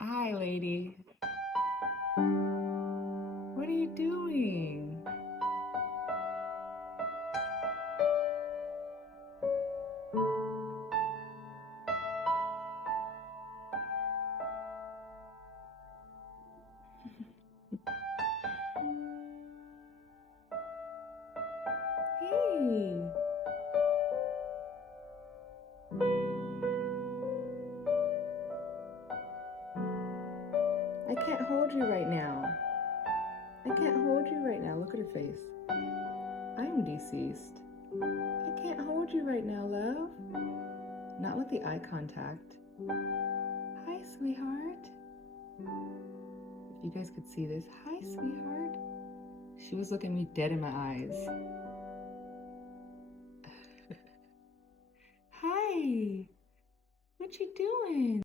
Hi, lady. What are you doing? Hey, I can't hold you right now. I can't hold you right now. Look at her face. I'm deceased. I can't hold you right now, love. Not with the eye contact. Hi, sweetheart. If you guys could see this. Hi, sweetheart. She was looking me dead in my eyes. Hi. What you doing?